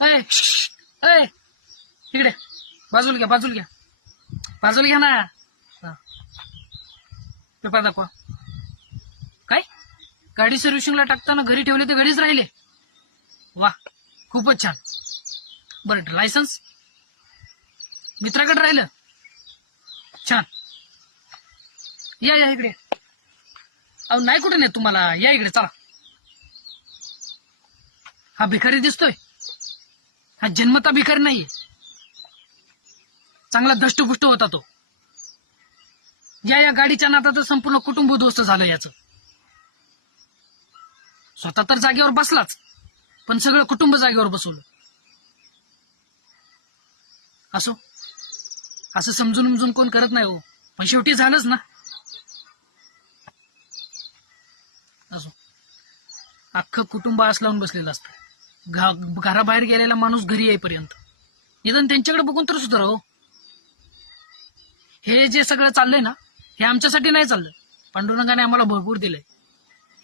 ए, श्श्श, ए, इकडे बाजूला घ्या बाजूला घ्या बाजूला घ्या ना. हा. पेपर दाखवा. काय गाडी सर्व्हिसिंगला टाकताना घरी ठेवली तर घरीच राहिले. वा खूपच छान. बरं लायसन्स मित्राकडे राहिलं. छान. या या इकडे. अहो नाही कुठे नाही तुम्हाला, या इकडे चला. हा भिकारी दिसतोय, हा जन्मता भिकारी नाहीये. चांगला दष्टपुष्ट होता तो. या गाडीच्या नादात संपूर्ण कुटुंब उद्ध्वस्त झालं याचं. स्वतः तर जागेवर बसलाच, पण सगळं कुटुंब जागेवर बसवलं. असो, असं समजून उमजून कोण करत नाही हो, पण शेवटी झालंच ना. असो, अख्खं कुटुंब आस लावून बसलेलं असतं. घराबाहेर गेलेला माणूस घरी येईपर्यंत निदान त्यांच्याकडे बघून तर सुधारा हो. हे जे सगळं चाललंय ना, हे आमच्यासाठी नाही चाललंय. पांडुरंगाने आम्हाला भरपूर दिलंय.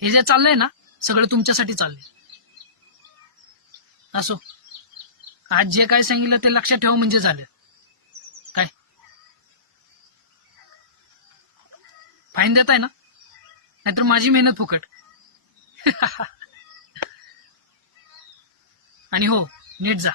हे जे चाललंय ना, सगळं तुमच्यासाठी चाललंय. असो, आज जे काय सांगितलं ते लक्षात ठेवा म्हणजे झालं. काय फाईन देताय ना, नाहीतर माझी मेहनत फुकट. आणि हो, नीट जा.